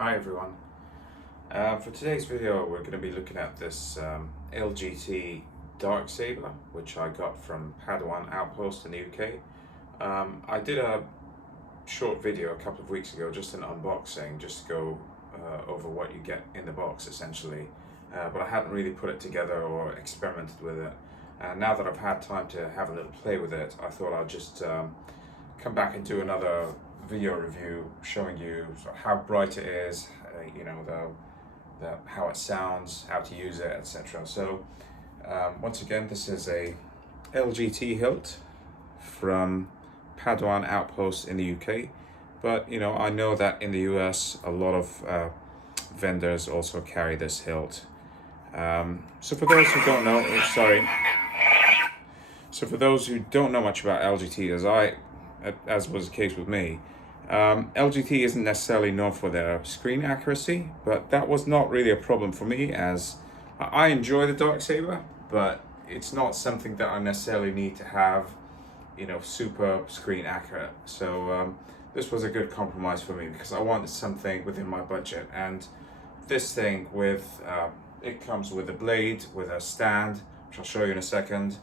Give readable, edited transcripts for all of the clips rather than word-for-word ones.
Hi everyone. For today's video we're going to be looking at this LGT Dark Saber which I got from Padawan Outpost in the UK. I did a short video a couple of weeks ago, just an unboxing, just to go over what you get in the box essentially, but I hadn't really put it together or experimented with it. And now that I've had time to have a little play with it, I thought I'll just come back and do another video review showing you sort of how bright it is, you know, how it sounds, how to use it, etc. So once again, this is a LGT hilt from Padawan Outpost in the UK, but you know, I know that in the US a lot of vendors also carry this hilt. So for those who don't know, for those who don't know much about LGT, as was the case with me, LGT isn't necessarily known for their screen accuracy, but that was not really a problem for me, as I enjoy the Dark Saber, but it's not something that I necessarily need to have, you know, super screen accurate. So this was a good compromise for me because I wanted something within my budget, and this thing with it comes with a blade, with a stand, which I'll show you in a second,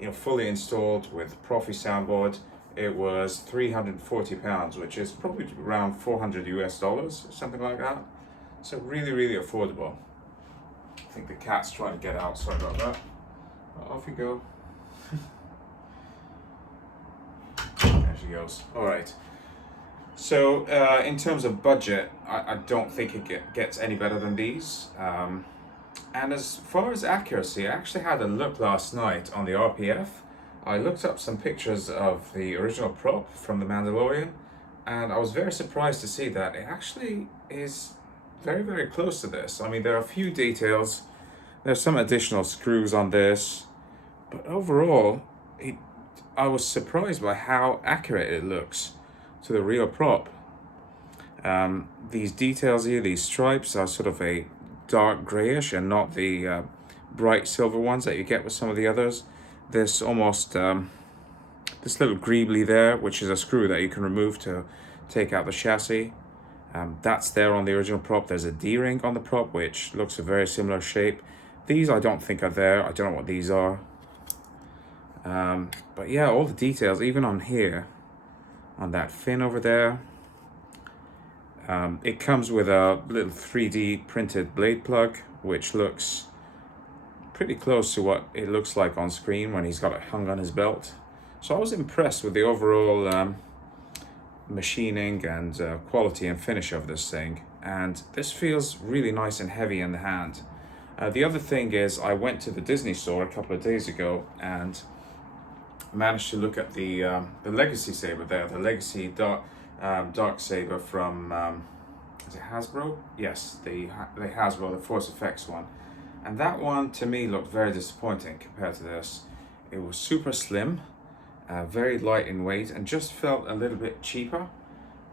you know, fully installed with Profi soundboard. It was £340, which is probably around $400 US, something like that. So really affordable. I think the cat's trying to get out, sorry about that. Off you go. There she goes. All right. So in terms of budget, I don't think it gets any better than these. And as far as accuracy, I actually had a look last night on the RPF. I looked up some pictures of the original prop from The Mandalorian, and I was very surprised to see that it actually is very close to this. I mean, there are a few details, there's some additional screws on this, but overall, I was surprised by how accurate it looks to the real prop. These details here, these stripes, are sort of a dark grayish and not the bright silver ones that you get with some of the others. This almost this little greebly there, which is a screw that you can remove to take out the chassis, that's there on the original prop. There's a D-ring on the prop which looks a very similar shape. These I don't think are there. I don't know what these are, but yeah, all the details, even on here, on that fin over there. It comes with a little 3D printed blade plug, which looks pretty close to what it looks like on screen when he's got it hung on his belt. So I was impressed with the overall machining and quality and finish of this thing, and this feels really nice and heavy in the hand. The other thing is, I went to the Disney store a couple of days ago and managed to look at the Legacy Saber there, the Legacy Dark Saber from is it Hasbro? Yes, the Hasbro, the Force Effects one. And that one to me looked very disappointing compared to this. It was super slim, very light in weight, and just felt a little bit cheaper.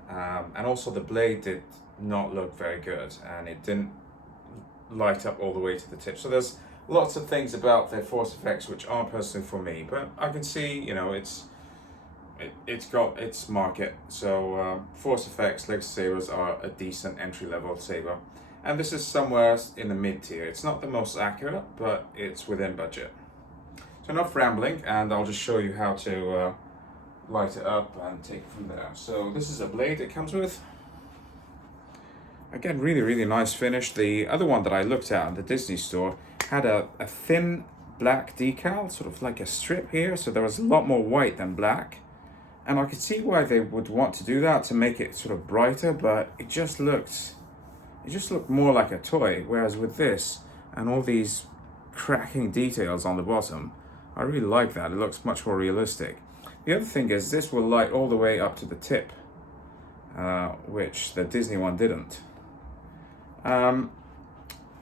And also the blade did not look very good, and it didn't light up all the way to the tip. So there's lots of things about the Force Effects which aren't personally for me, but I can see, you know, it's got its market. So Force Effects Legacy Sabers are a decent entry-level saber. And this is somewhere in the mid-tier. It's not the most accurate, but it's within budget. So enough rambling, and I'll just show you how to light it up and take it from there. So this is a blade it comes with. Again, really nice finish. The other one that I looked at in the Disney store had a thin black decal, sort of like a strip here, so there was a lot more white than black. And I could see why they would want to do that, to make it sort of brighter, but it just looked more like a toy. Whereas with this and all these cracking details on the bottom, I really like that. It looks much more realistic. The other thing is, this will light all the way up to the tip, which the Disney one didn't.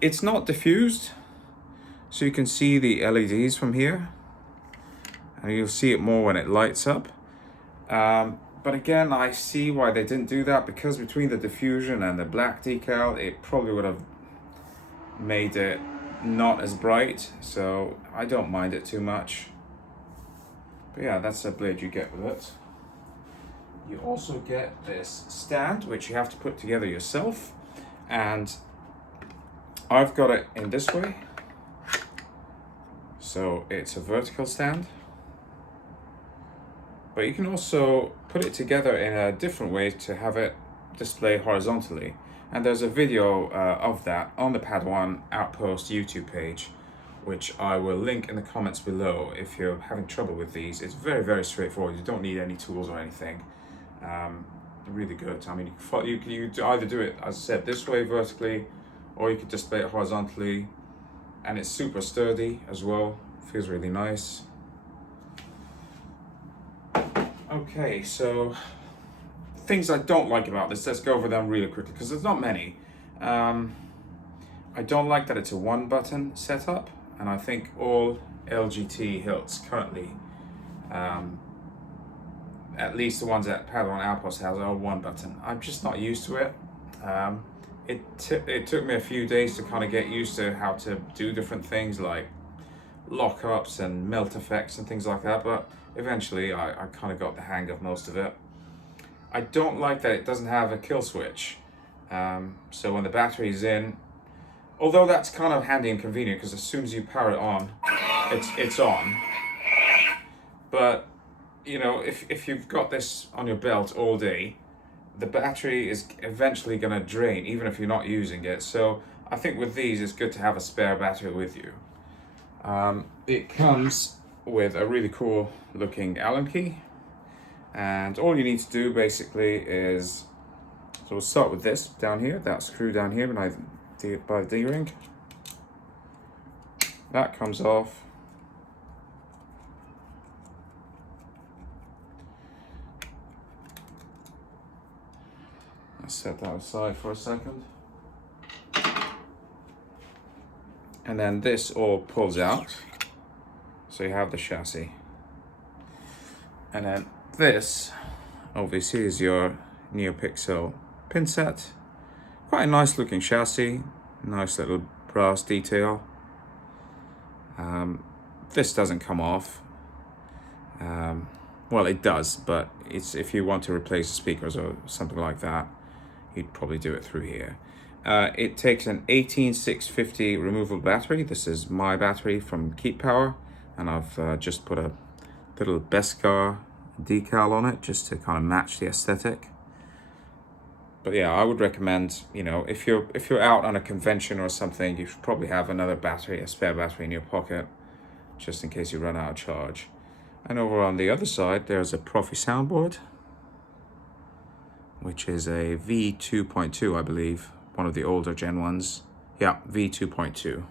It's not diffused, so you can see the LEDs from here, and you'll see it more when it lights up. But again, I see why they didn't do that, because between the diffusion and the black decal, it probably would have made it not as bright, so I don't mind it too much. But yeah, that's the blade you get with it. You also get this stand, which you have to put together yourself. And I've got it in this way. So it's a vertical stand. But you can also put it together in a different way to have it display horizontally. And there's a video of that on the Padawan Outpost YouTube page, which I will link in the comments below if you're having trouble with these. It's very, very straightforward. You don't need any tools or anything. Really good. I mean, you could either do it, as I said, this way vertically, or you could display it horizontally. And it's super sturdy as well. Feels really nice. Okay, so things I don't like about this, let's go over them really quickly because there's not many. I don't like that it's a one button setup, and I think all LGT hilts currently, at least the ones that Padawan Outpost has, are one button. I'm just not used to it. It took me a few days to kind of get used to how to do different things like lockups and melt effects and things like that, but eventually I kind of got the hang of most of it. I don't like that it doesn't have a kill switch. So when the battery's in, although that's kind of handy and convenient because as soon as you power it on, it's on. But you know, if you've got this on your belt all day, the battery is eventually going to drain even if you're not using it. So I think with these it's good to have a spare battery with you. It comes with a really cool looking Allen key, and all you need to do basically is, so we'll start with this down here, that screw down here by the D-ring. That comes off. Let's set that aside for a second. And then this all pulls out. So you have the chassis. And then this obviously is your NeoPixel pin set. Quite a nice looking chassis, nice little brass detail. This doesn't come off. Well, it does, but it's if you want to replace the speakers or something like that, you'd probably do it through here. It takes an 18650 removable battery. This is my battery from Keep Power, and I've just put a little Beskar decal on it just to kind of match the aesthetic. But yeah, I would recommend, you know, if you're out on a convention or something, you should probably have another battery, a spare battery in your pocket, just in case you run out of charge. And over on the other side, there's a Profi soundboard, which is a V2.2, I believe, one of the older Gen 1s. Yeah, V2.2.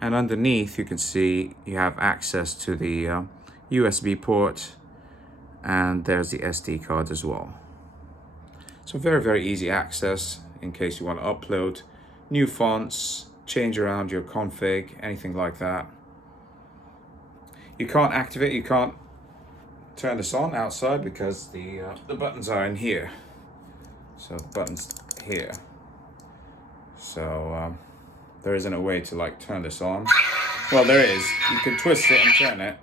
And underneath, you can see you have access to the USB port, and there's the SD card as well. So very, very easy access in case you want to upload new fonts, change around your config, anything like that. You can't activate, you can't turn this on outside because the buttons are in here. So the button's here. So there isn't a way to like turn this on. Well, there is. You can twist it and turn it.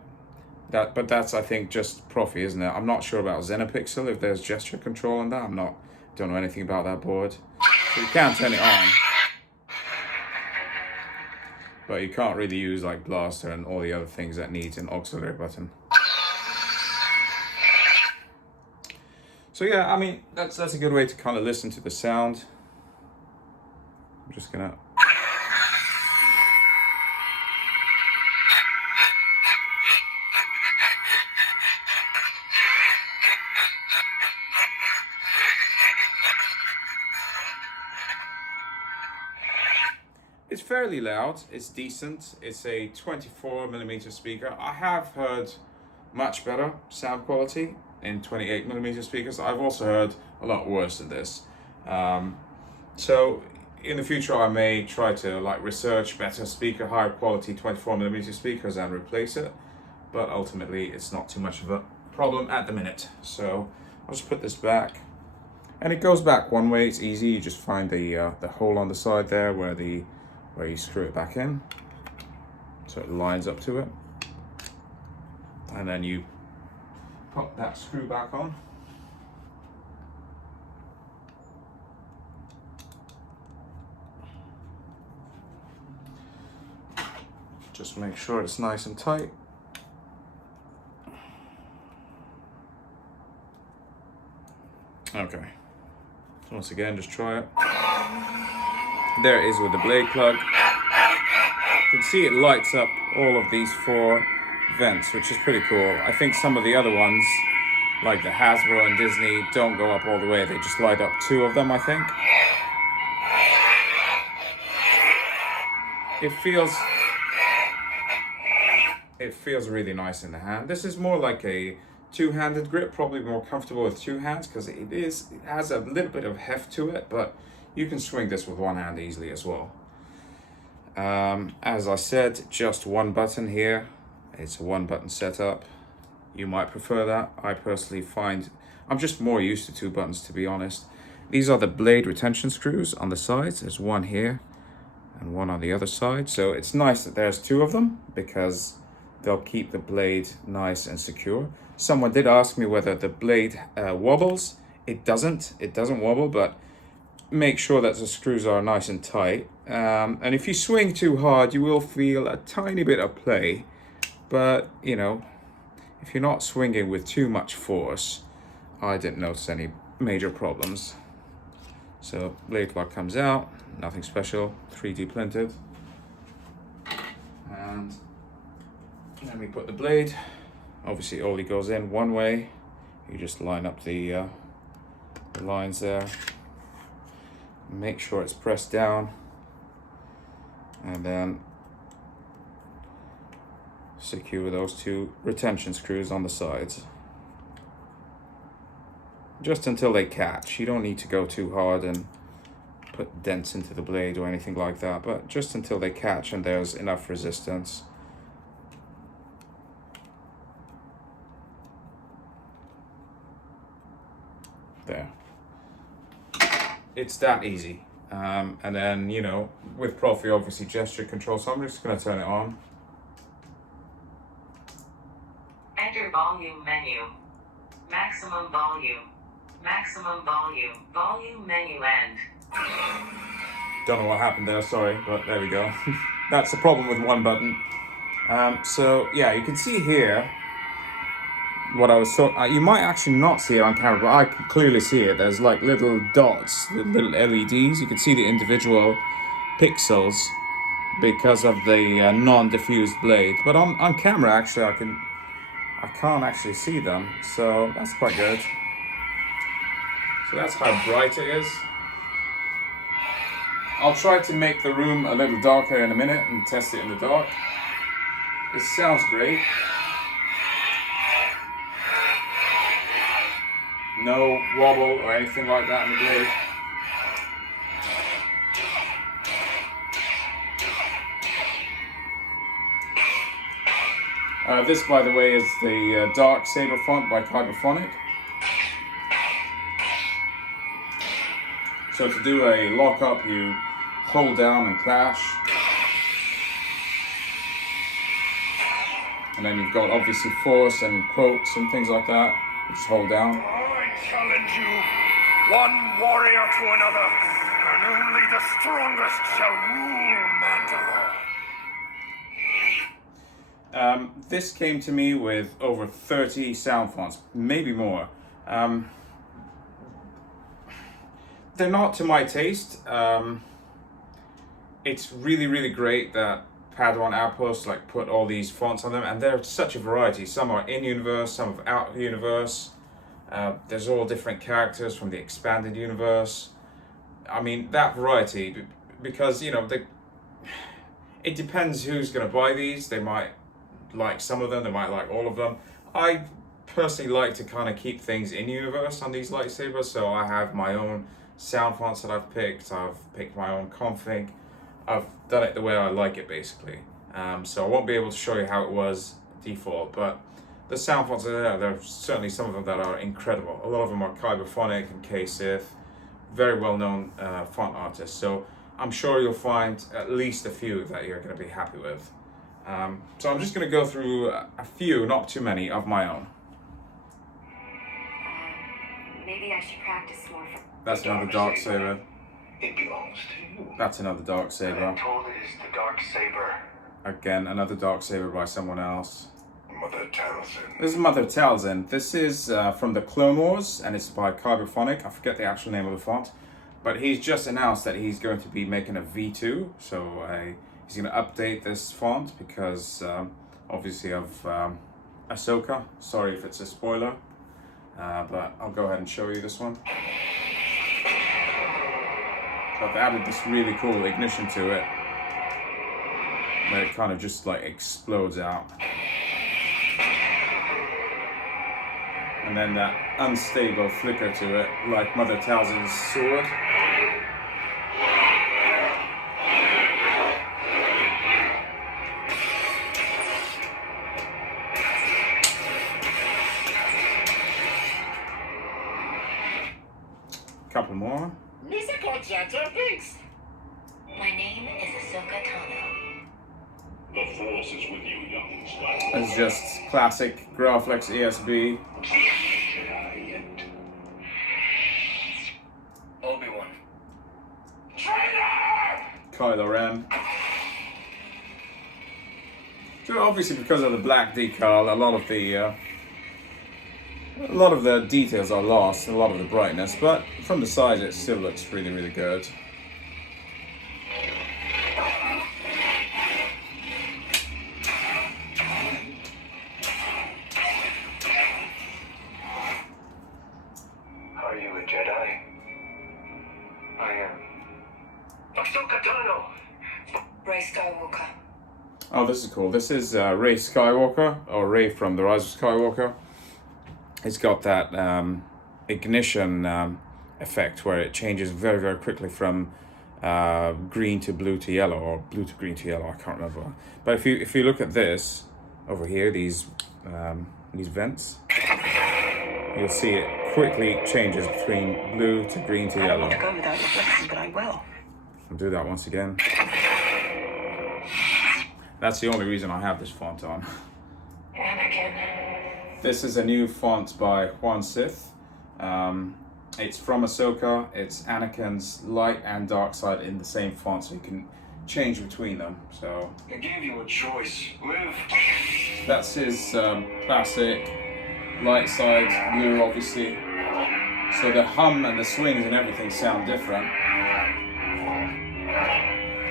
But that's, I think, just Profi, isn't it? I'm not sure about Xenopixel, if there's gesture control on that. Don't know anything about that board. So you can turn it on. But you can't really use like Blaster and all the other things that needs an auxiliary button. So yeah, I mean, that's a good way to kind of listen to the sound. I'm just gonna... It's fairly loud, it's decent, it's a 24mm speaker. I have heard much better sound quality in 28mm speakers. I've also heard a lot worse than this. So in the future I may try to like research better speaker, higher quality 24mm speakers and replace it. But ultimately it's not too much of a problem at the minute. So I'll just put this back. And it goes back one way, it's easy. You just find the hole on the side there where you screw it back in, so it lines up to it, and then you pop that screw back on. Just make sure it's nice and tight. Okay. So once again, just try it. There it is with the blade plug. You can see it lights up all of these 4 vents, which is pretty cool. I think some of the other ones, like the Hasbro and Disney, don't go up all the way. They just light up 2 of them, I think. It feels really nice in the hand. This is more like a 2-handed grip, probably more comfortable with 2 hands because it has a little bit of heft to it, but you can swing this with 1 hand easily as well. As I said, just 1 button here. It's a 1-button setup. You might prefer that. I personally find I'm just more used to 2 buttons, to be honest. These are the blade retention screws on the sides. There's 1 here and 1 on the other side. So it's nice that there's 2 of them because they'll keep the blade nice and secure. Someone did ask me whether the blade wobbles. It doesn't wobble, but make sure that the screws are nice and tight. And if you swing too hard, you will feel a tiny bit of play. But, you know, if you're not swinging with too much force, I didn't notice any major problems. So blade plug comes out, nothing special, 3D printed. And then we put the blade. Obviously, it only goes in 1 way. You just line up the lines there. Make sure it's pressed down. And then secure those 2 retention screws on the sides. Just until they catch. You don't need to go too hard and put dents into the blade or anything like that, but just until they catch and there's enough resistance. There. It's that easy. And then, you know, with Profi, obviously gesture control, so I'm just going to turn it on. Enter volume menu. Maximum volume. Maximum volume. Volume menu end. Don't know what happened there, sorry, but there we go. That's the problem with 1 button. So yeah, you can see here what I was you might actually not see it on camera, but I can clearly see it. There's like little dots, little LEDs. You can see the individual pixels because of the non-diffused blade. But on camera, actually, I can't actually see them. So that's quite good. So that's how bright it is. I'll try to make the room a little darker in a minute and test it in the dark. It sounds great. No wobble or anything like that in the blade. This, by the way, is the dark Saber font by Cyberphonic. So to do a lock-up, you hold down and clash. And then you've got obviously force and quotes and things like that. You just hold down. I challenge you, one warrior to another, and only the strongest shall rule Mandalore. This came to me with over 30 sound fonts, maybe more. They're not to my taste. It's really, really great that Padawan Outpost put all these fonts on them, and they're such a variety. Some are in-universe, some are out-universe. There's all different characters from the expanded universe. I mean, that variety, because, you know, it depends who's going to buy these. They might like some of them, they might like all of them. I personally like to kind of keep things in-universe on these lightsabers, so I have my own sound fonts that I've picked my own config. I've done it the way I like it, basically. So I won't be able to show you how it was default, but the sound fonts are there. There are certainly some of them that are incredible. A lot of them are Cyberphonic and K-Sith, very well-known font artists. So I'm sure you'll find at least a few that you're going to be happy with. So I'm just going to go through a few, not too many, of my own. Maybe I should practice more. That's another dark saber. It belongs to you. That's another dark saber. I'm told it is the dark saber Again, another dark saber by someone else. Mother Talzin. This is Mother Talzin. This is from the Clone Wars, and it's by Kyberphonic. I forget the actual name of the font. But he's just announced that he's going to be making a V2. So he's going to update this font because obviously of Ahsoka. Sorry if it's a spoiler. But I'll go ahead and show you this one. So I've added this really cool ignition to it, where it kind of just like explodes out. And then that unstable flicker to it, like Mother Talzin's sword. Couple more. Thanks. My name is Ahsoka Tano. The Force is with you, young stud. It's just classic Graflex ESB. Obi-Wan. Traitor! Kylo Ren. So obviously because of the black decal, a lot of the details are lost, a lot of the brightness, but from the side it still looks really, really good. Are you a Jedi? I am. Ahsoka Tano! Rey Skywalker. Oh, this is cool. This is Rey Skywalker, or Rey from The Rise of Skywalker. It's got that ignition effect where it changes very, very quickly from green to blue to yellow, or blue to green to yellow. I can't remember. But if you look at this over here, these vents, you'll see it quickly changes between blue to green to I don't yellow. want to go without reflection, but I will. I'll do that once again. That's the only reason I have this font on. Anakin. This is a new font by Juan Sith. It's from Ahsoka. It's Anakin's light and dark side in the same font, so you can change between them. So I gave you a choice. Live. that's his classic light side, blue obviously. So the hum and the swings and everything sound different.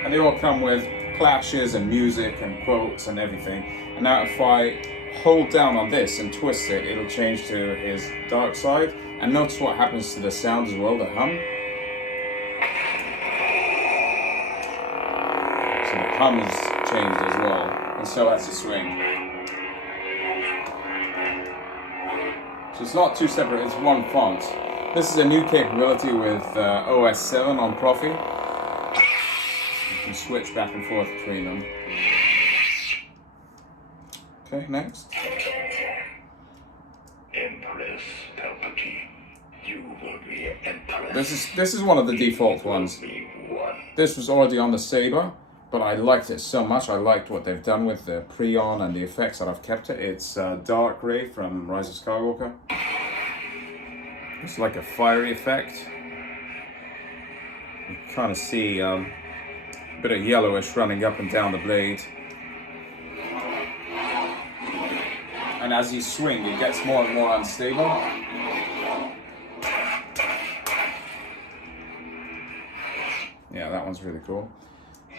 And they all come with clashes and music and quotes and everything. And now if I hold down on this and twist it, it'll change to his dark side. And notice what happens to the sound as well, the hum. So the hum is changed as well, and so has the swing. So it's not two separate, it's one font. This is a new capability with OS 7 on Profi. You can switch back and forth between them. Okay, next. Empress Palpatine. You will be Emperor. This is one of the default ones. Be one. This was already on the Saber, but I liked it so much. I liked what they've done with the Prion and the effects that I've kept it. It's Dark Ray from Rise of Skywalker. It's like a fiery effect. You kind of see a bit of yellowish running up and down the blade. And as you swing, it gets more and more unstable. Yeah, that one's really cool. You've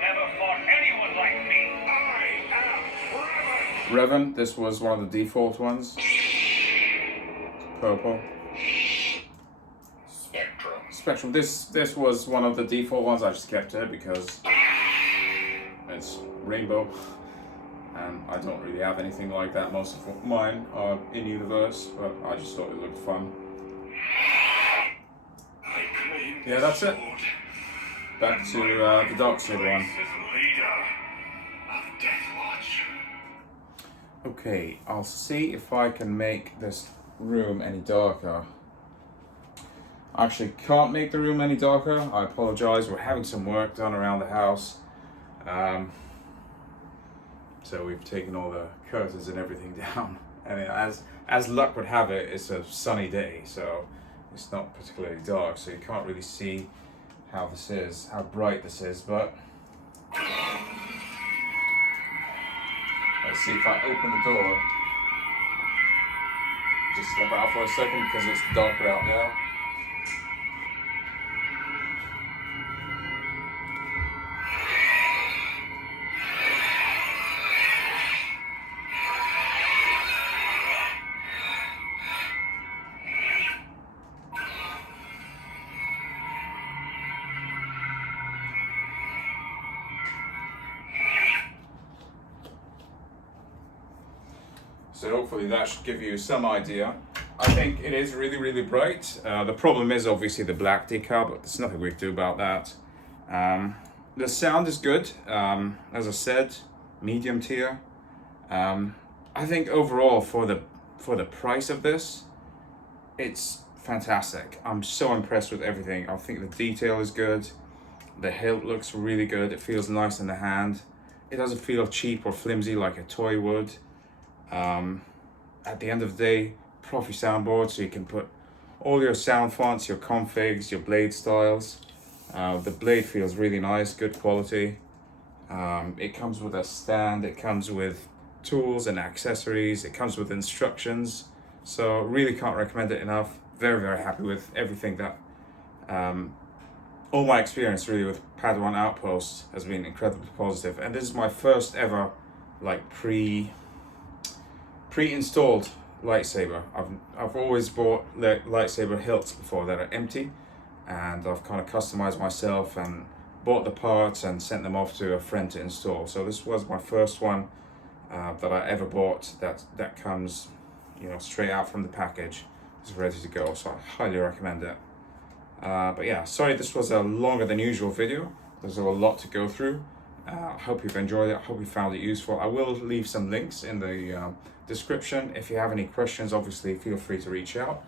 never fought anyone like me. I am Revan, this was one of the default ones. Purple. Spectrum. Spectrum, this was one of the default ones. I just kept it because it's rainbow. And I don't really have anything like that. Most of mine are in universe, but I just thought it looked fun. I claim Yeah, that's it. sword. Back to the Darksaber one. As leader of Death Watch. Okay, I'll see if I can make this room any darker. I actually can't make the room any darker. I apologize. We're having some work done around the house. So we've taken all the curtains and everything down. And as luck would have it, it's a sunny day, so it's not particularly dark, so you can't really see how bright this is, but Let's see if I open the door. Just step out for a second because it's darker out now. So hopefully that should give you some idea. I think it is really, really bright. The problem is obviously the black decal, but there's nothing we can do about that. The sound is good. As I said, medium tier. I think overall for the price of this, it's fantastic. I'm so impressed with everything. I think the detail is good. The hilt looks really good. It feels nice in the hand. It doesn't feel cheap or flimsy like a toy would. At the end of the day, Profi soundboard, so you can put all your sound fonts, your configs, your blade styles. The blade feels really nice, good quality. It comes with a stand, it comes with tools and accessories, it comes with instructions. So really can't recommend it enough. Very, very happy with everything that, all my experience really with Padawan Outpost has been incredibly positive. And this is my first ever like pre-installed lightsaber. I've always bought lightsaber hilts before that are empty, and I've kind of customized myself and bought the parts and sent them off to a friend to install. So this was my first one that I ever bought that comes, straight out from the package. It's ready to go, so I highly recommend it. But yeah, sorry this was a longer than usual video. There's a lot to go through. I hope you've enjoyed it. I hope you found it useful. I will leave some links in the description. If you have any questions, obviously feel free to reach out.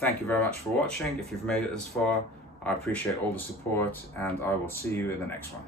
Thank you very much for watching. If you've made it this far, I appreciate all the support, and I will see you in the next one.